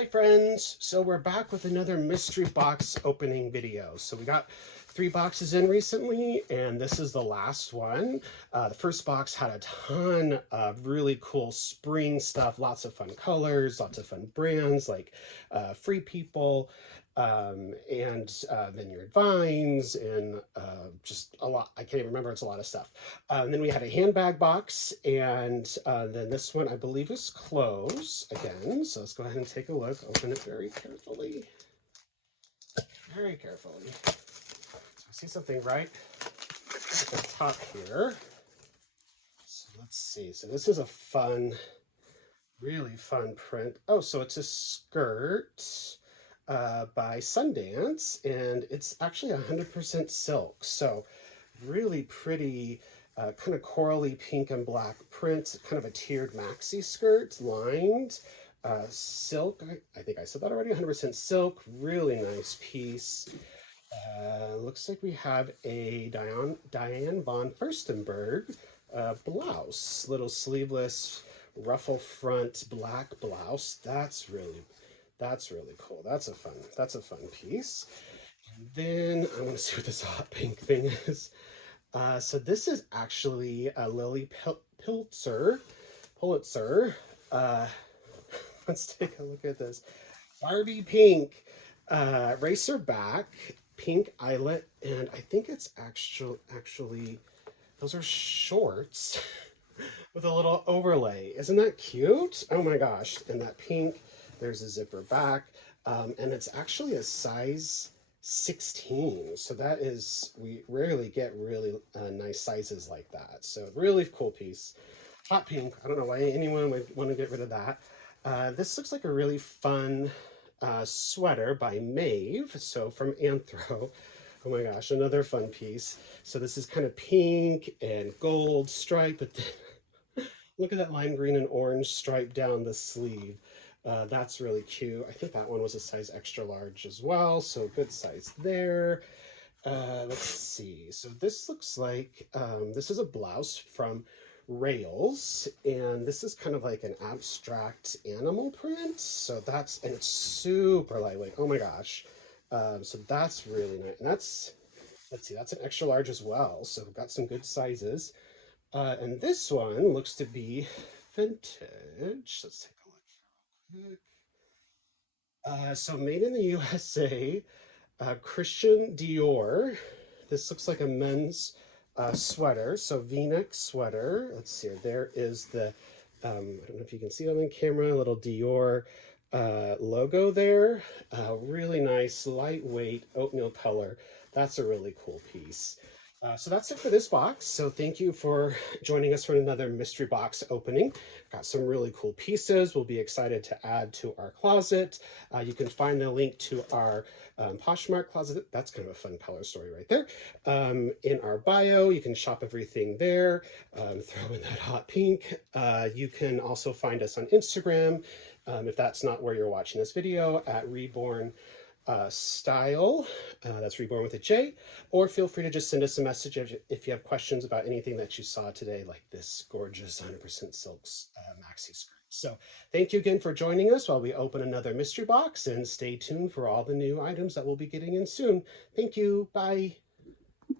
Hi friends, so we're back with another mystery box opening video. So we got 3 boxes in recently and this is the last one. The first box had a ton of really cool spring stuff, lots of fun colors, lots of fun brands like Free People, and Vineyard Vines, and just a lot. I can't even remember, it's a lot of stuff. And then we had a handbag box, and then this one I believe is closed again. So let's go ahead and take a look. Open it very carefully. Very carefully. So I see something right at the top here. So let's see. So this is a fun, really fun print. Oh, so it's a skirt by Sundance, and it's actually 100% silk. So really pretty, kind of corally pink and black print, kind of a tiered maxi skirt, lined silk. I think I said that already. 100% silk, really nice piece. Looks like we have a Diane von Furstenberg blouse, little sleeveless ruffle front black blouse. That's really cool. That's a fun piece. And then I want to see what this hot pink thing is. So this is actually a Lily Pulitzer. Uh, let's take a look at this. Barbie pink, racer back, pink eyelet, and I think it's actually those are shorts with a little overlay. Isn't that cute? Oh my gosh! And that pink, there's a zipper back, and it's actually a size 16. So that is, we rarely get really nice sizes like that. So really cool piece. Hot pink. I don't know why anyone would want to get rid of that. This looks like a really fun sweater by Maeve. So from Anthro. Oh my gosh, another fun piece. So this is kind of pink and gold stripe, but look at that lime green and orange stripe down the sleeve. That's really cute. I think that one was a size extra large as well, so good size there. Let's see. So this looks like, this is a blouse from Rails, and this is kind of like an abstract animal print. So that's, and it's super lightweight. Oh my gosh. So that's really nice. And that's, let's see, that's an extra large as well. So we've got some good sizes. And this one looks to be vintage. Let's take a look here real quick. So made in the USA, Christian Dior. This looks like a men's sweater. So V-neck sweater. Let's see. There is the, I don't know if you can see it on the camera, a little Dior logo there. Really nice, lightweight oatmeal color. That's a really cool piece. So that's it for this box. So thank you for joining us for another mystery box opening. Got some really cool pieces. We'll be excited to add to our closet. You can find the link to our Poshmark closet. That's kind of a fun color story right there. In our bio, you can shop everything there. Throw in that hot pink. You can also find us on Instagram, if that's not where you're watching this video, at Reborn Style. That's Reborn with a J. Or feel free to just send us a message if you have questions about anything that you saw today, like this gorgeous 100% silks maxi skirt. So thank you again for joining us while we open another mystery box, and stay tuned for all the new items that we'll be getting in soon. Thank you. Bye.